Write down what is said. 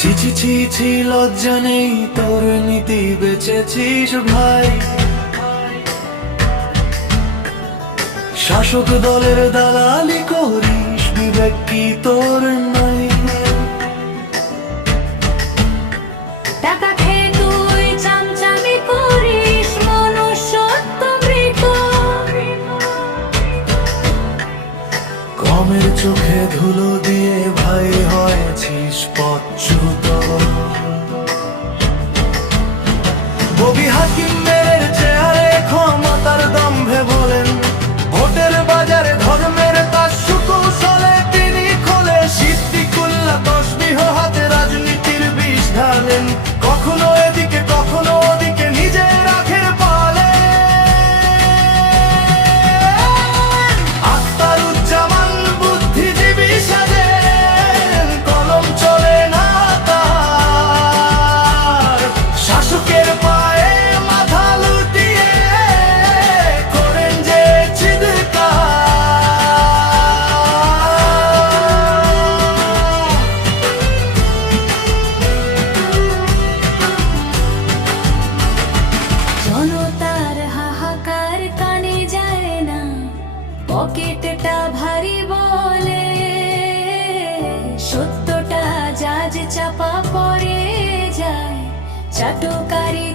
ছি ছি ছি ছি, লজ্জা নেই তোর, নীতি বেঁচেছিস ভাই। শাসক দলের দালালি করিস, বিবেক কি তোর নাই? টাকা খেয়ে তুই চামচামি করিস, মনুষ্যত্ব মৃত। কমের চোখে ধুলো দিয়ে ভাই হয়েছিস পচ্যুত। কবি হাকিম মেয়ের চেয়ারে ক্ষমতার দম্ভে বলেন, ভোটের বাজারে ধর্মের তার সুকৌশলে তিনি খোলে। সিদ্দিকুল্লাহ তসবিহ হাতে রাজনীতির বিষ ঢালেন, কখনো এদিকে কখনো ওদিকে নিজের আখের পালে। আখতারুজ্জামান বুদ্ধিজীবী সাজেন, কলম চলে না তার। শাসকের পায়ে মাথা লুটিয়ে করেন যে জনতার হাহাকার কানে যায় না, পকেটটা ভারী বলে। সত্যটা জাজ চাপা পড়ে যায়, চাটুকারি